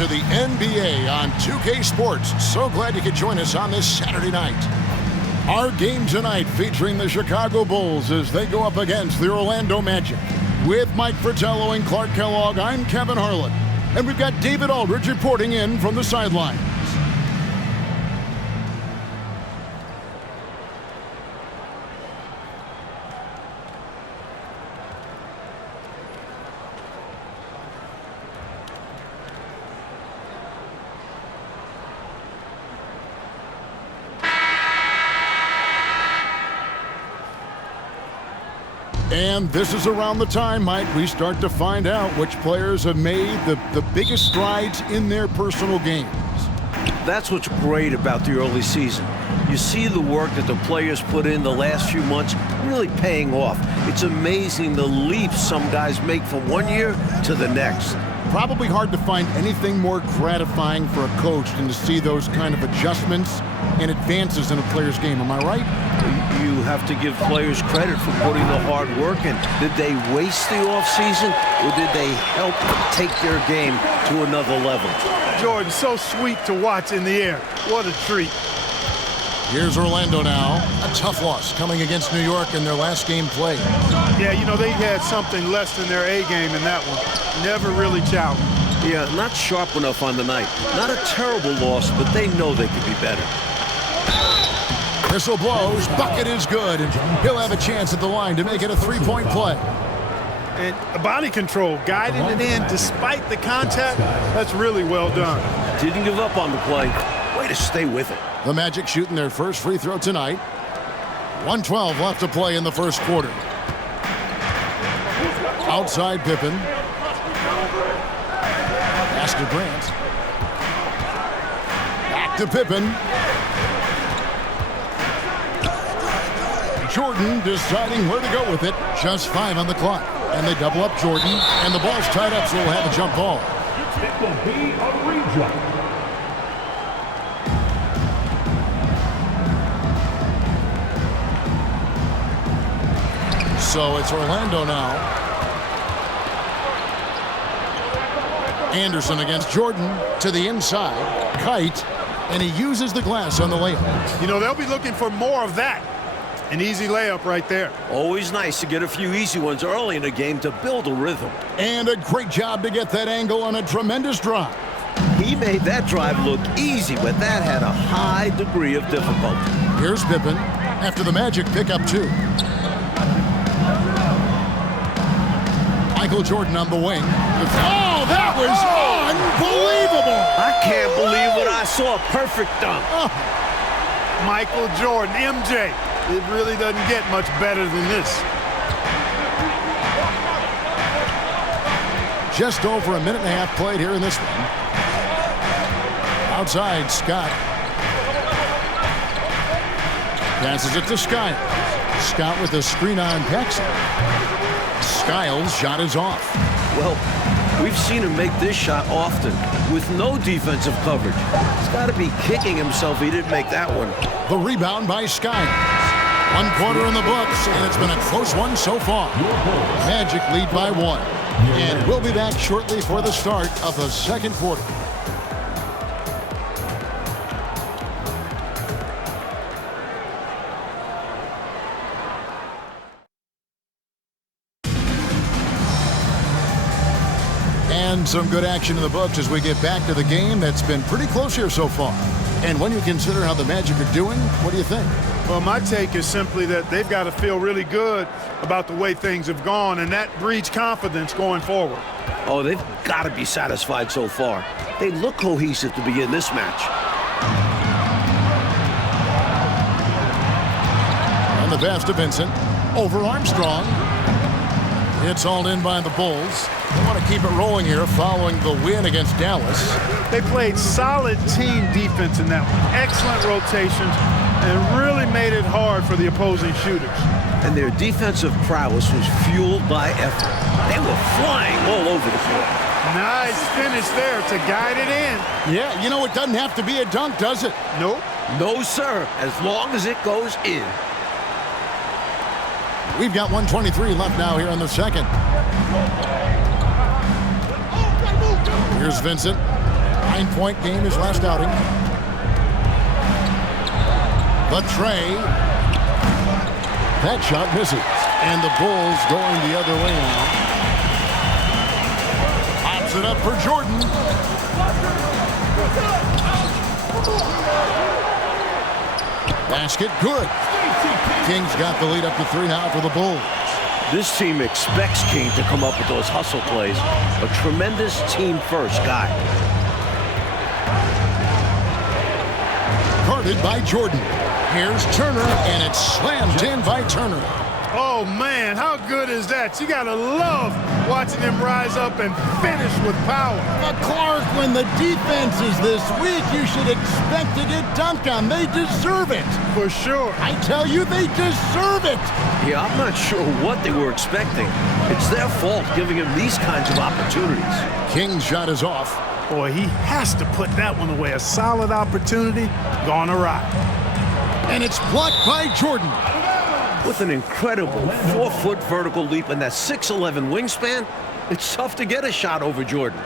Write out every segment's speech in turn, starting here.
to the NBA on 2K Sports. So glad you could join us on this Saturday night. Our game tonight featuring the Chicago Bulls as they go up against the Orlando Magic. With Mike Fratello and Clark Kellogg, I'm Kevin Harlan. And we've got David Aldridge reporting in from the sideline. And this is around the time, Mike, we start to find out which players have made the biggest strides in their personal games. That's what's great about the early season. You see the work that the players put in the last few months really paying off. It's amazing the leaps some guys make from one year to the next. Probably hard to find anything more gratifying for a coach than to see those kind of adjustments and advances in a player's game. Am I right? You have to give players credit for putting the hard work in. Did they waste the offseason, or did they help take their game to another level? Jordan, so sweet to watch in the air. What a treat. Here's Orlando now. A tough loss coming against New York in their last game played. Yeah, you know, they had something less than their A game in that one. Never really challenged. Yeah, not sharp enough on the night. Not a terrible loss, but they know they could be better. Whistle blows, bucket is good, and he'll have a chance at the line to make it a three-point play. And body control, guiding it in despite the contact, that's really well done. Didn't give up on the play. Way to stay with it. The Magic shooting their first free throw tonight. 1:12 left to play in the first quarter. Outside Pippen. Pass to Grant. Back to Pippen. Jordan deciding where to go with it. Just 5 on the clock. And they double up Jordan. And the ball's tied up, so we'll have a jump ball. It will be a reject. So it's Orlando now. Anderson against Jordan to the inside. Kite. And he uses the glass on the layup. You know, they'll be looking for more of that. An easy layup right there. Always nice to get a few easy ones early in a game to build a rhythm. And a great job to get that angle on a tremendous drive. He made that drive look easy, but that had a high degree of difficulty. Here's Pippen after the Magic pick up 2. Michael Jordan on the wing. Oh, that was unbelievable! I can't believe what I saw. Perfect dunk. Michael Jordan, MJ. It really doesn't get much better than this. Just over a minute and a half played here in this one. Outside, Scott. Passes it to Skiles. Scott with a screen on Paxson. Skiles' shot is off. Well, we've seen him make this shot often with no defensive coverage. He's got to be kicking himself he didn't make that one. The rebound by Skiles. 1 quarter in the books, and it's been a close one so far. Magic lead by 1. And we'll be back shortly for the start of the second quarter. And some good action in the books as we get back to the game that's been pretty close here so far. And when you consider how the Magic are doing, what do you think? Well, my take is simply that they've got to feel really good about the way things have gone, and that breeds confidence going forward. Oh, they've got to be satisfied so far. They look cohesive to begin this match. And the pass to Vincent. Over Armstrong. It's hauled in by the Bulls. They want to keep it rolling here following the win against Dallas. They played solid team defense in that one. Excellent rotations and really made it hard for the opposing shooters. And their defensive prowess was fueled by effort. They were flying all over the floor. Nice finish there to guide it in. Yeah, you know, it doesn't have to be a dunk, does it? Nope. No, sir, as long as it goes in. We've got 1:23 left now here in the second. Here's Vincent. 9-point game his last outing. The tray. That shot misses. And the Bulls going the other way now. Pops it up for Jordan. Basket good. Kings got the lead up to 3 now for the Bulls. This team expects King to come up with those hustle plays. A tremendous team-first guy. Guarded by Jordan. Here's Turner, and it's slammed in by Turner. Oh, man, how good is that? You got to love watching him rise up and finish with power. But Clark, when the defense is this weak, you should expect to get dunked on. They deserve it. For sure. I tell you, they deserve it. Yeah, I'm not sure what they were expecting. It's their fault giving him these kinds of opportunities. King's shot is off. Boy, he has to put that one away. A solid opportunity gone awry. And it's blocked by Jordan. With an incredible 4-foot vertical leap and that 6'11" wingspan, it's tough to get a shot over Jordan.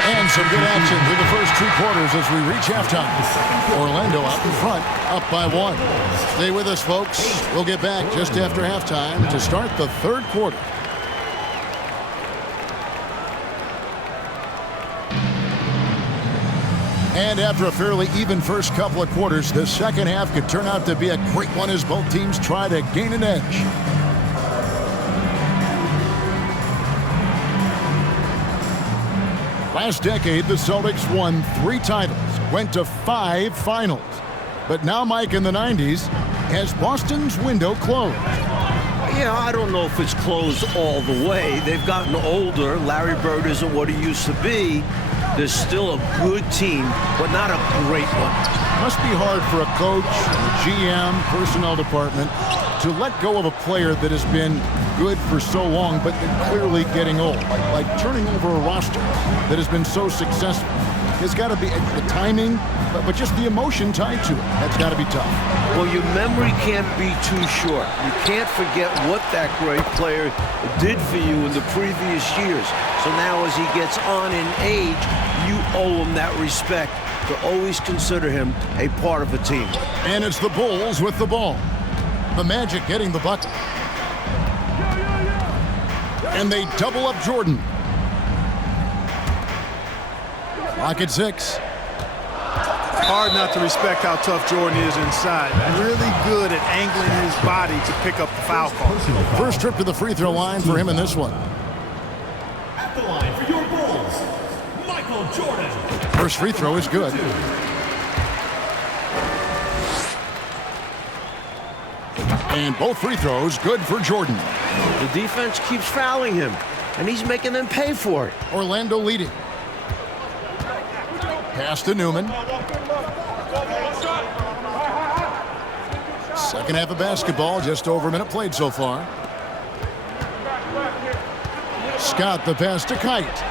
And some good action through the first 2 quarters as we reach halftime. Orlando out in front, up by 1. Stay with us, folks. We'll get back just after halftime to start the 3rd quarter. And after a fairly even first couple of quarters, the second half could turn out to be a great one as both teams try to gain an edge. Last decade, the Celtics won 3 titles, went to 5 finals. But now, Mike, in the 90s, has Boston's window closed? Yeah, I don't know if it's closed all the way. They've gotten older. Larry Bird isn't what he used to be. They're still a good team, but not a great one. Must be hard for a coach, GM, personnel department to let go of a player that has been good for so long, but clearly getting old. Like turning over a roster that has been so successful. It's got to be the timing, but just the emotion tied to it. That's got to be tough. Well, your memory can't be too short. You can't forget what that great player did for you in the previous years. So now as he gets on in age, you owe him that respect to always consider him a part of the team. And it's the Bulls with the ball. The Magic getting the bucket. And they double up Jordan. Clock at 6. Hard not to respect how tough Jordan is inside. Really good at angling his body to pick up the foul call. First trip to the free throw line for him in this one. At the line for your Bulls, Michael Jordan. First free throw is good. And both free throws good for Jordan. The defense keeps fouling him, and he's making them pay for it. Orlando leading. Pass to Newman. Second half of basketball, just over a minute played so far. Scott the pass to Kite.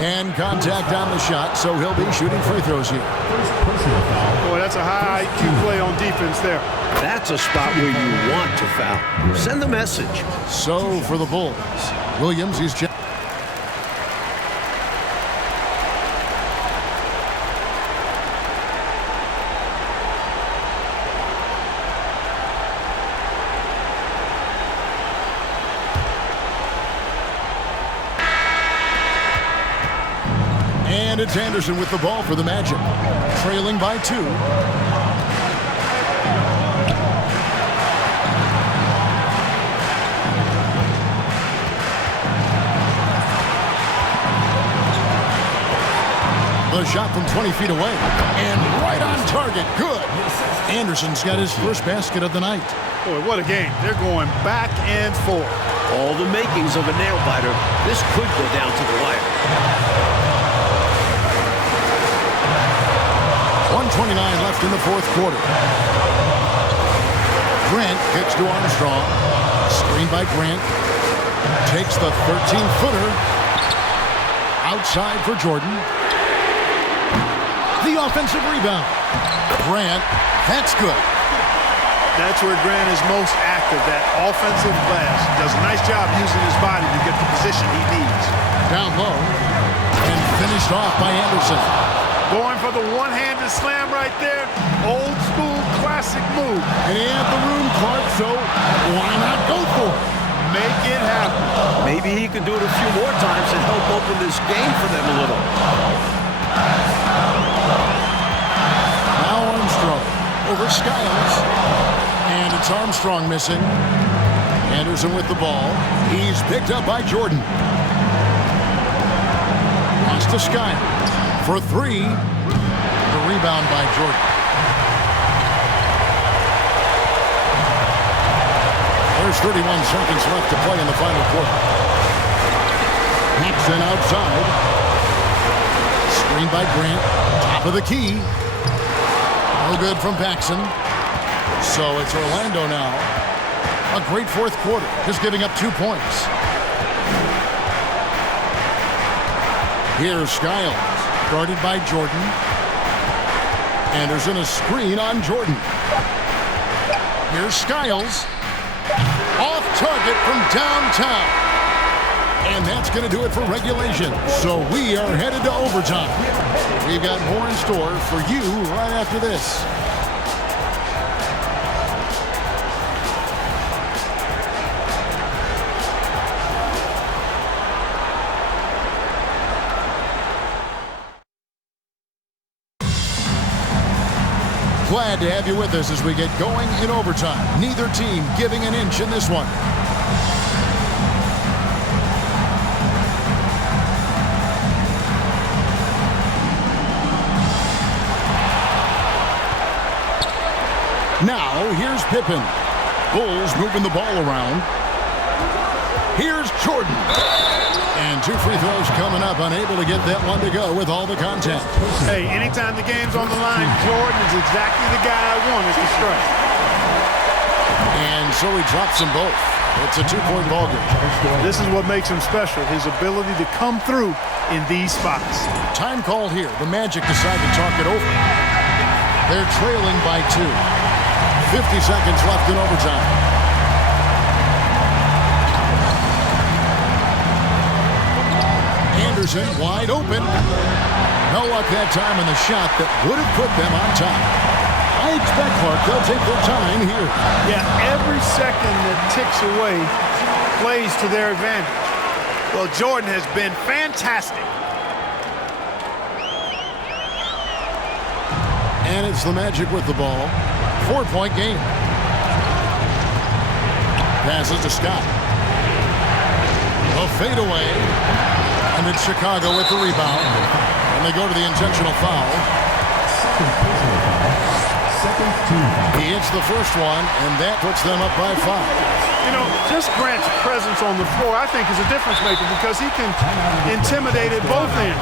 And contact on the shot, so he'll be shooting free throws here. Boy, that's a high IQ play on defense there. That's a spot where you want to foul. Send the message. So for the Bulls, Williams, he's checked. And it's Anderson with the ball for the Magic, trailing by 2. The shot from 20 feet away, and right on target, good. Anderson's got his first basket of the night. Boy, what a game. They're going back and forth. All the makings of a nail-biter. This could go down to the wire. 1:29 left in the 4th quarter. Grant kicks to Armstrong. Screen by Grant. Takes the 13-footer. Outside for Jordan. The offensive rebound. Grant, that's good. That's where Grant is most active, that offensive glass. Does a nice job using his body to get the position he needs. Down low and finished off by Anderson. Going for the one-handed slam right there. Old school classic move. And he had the room, Clark, so why not go for it? Make it happen. Maybe he can do it a few more times and help open this game for them a little. Now Armstrong over Skiles. And it's Armstrong missing. Anderson with the ball. He's picked up by Jordan. Pass to Skiles for three. The rebound by Jordan. There's 31 seconds left to play in the final quarter. Paxson outside. Screen by Grant. Top of the key. No good from Paxson. So it's Orlando now. A great fourth quarter, just giving up 2 points. Here's Skiles, guarded by Jordan. Anderson a screen on Jordan. Here's Skiles. Off target from downtown. And that's going to do it for regulation. So we are headed to overtime. We've got more in store for you right after this. Glad to have you with us as we get going in overtime. Neither team giving an inch in this one. Now, here's Pippen. Bulls moving the ball around. Here's Jordan. And 2 free throws coming up, unable to get that one to go with all the contact. Hey, anytime the game's on the line, Jordan is exactly the guy I wanted to strike. And so he drops them both. It's a 2-point ball game. This is what makes him special, his ability to come through in these spots. Time called here. The Magic decide to talk it over. They're trailing by 2. 50 seconds left in overtime. Anderson wide open. No luck that time in the shot that would have put them on top. I expect, Clark, they'll take their time here. Yeah, every second that ticks away plays to their advantage. Well, Jordan has been fantastic. And it's the Magic with the ball. 4-point game. Passes to Scott. A fadeaway. And it's Chicago with the rebound. And they go to the intentional foul. He hits the first one, and that puts them up by 5. You know, just Grant's presence on the floor, I think, is a difference maker because he can intimidate at both ends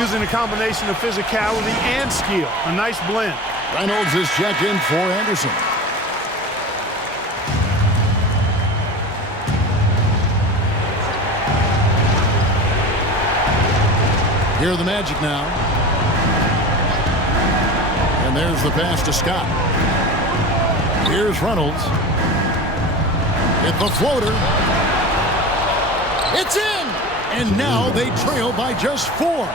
using a combination of physicality and skill. A nice blend. Reynolds is checked in for Anderson. Here are the Magic now. And there's the pass to Scott. Here's Reynolds. Hit the floater. It's in! And now they trail by just 4.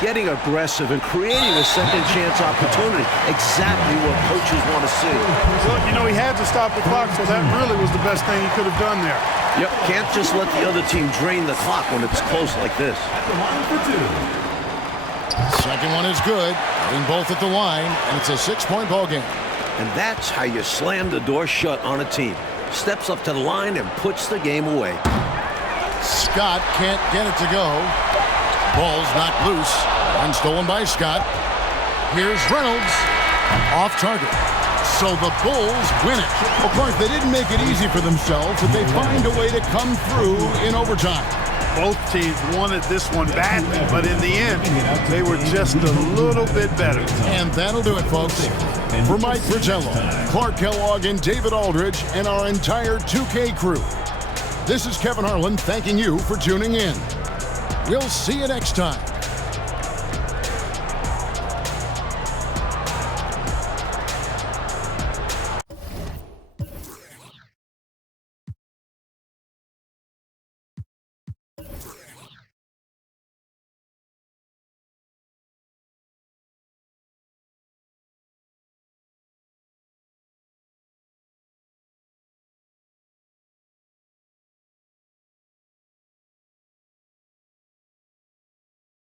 Getting aggressive and creating a second chance opportunity. Exactly what coaches want to see. Well, you know, he had to stop the clock, so that really was the best thing he could have done there. Yep, can't just let the other team drain the clock when it's close like this. Second one is good. Getting both at the line, and it's a 6-point ball game. And that's how you slam the door shut on a team. Steps up to the line and puts the game away. Scott can't get it to go. Ball's knocked loose and stolen by Scott. Here's Reynolds. Off target. So the Bulls win it. Of course, they didn't make it easy for themselves, but they find a way to come through in overtime. Both teams wanted this one badly, but in the end, they were just a little bit better. And that'll do it, folks. For Mike Fratello, Clark Kellogg, and David Aldridge, and our entire 2K crew, this is Kevin Harlan thanking you for tuning in. We'll see you next time.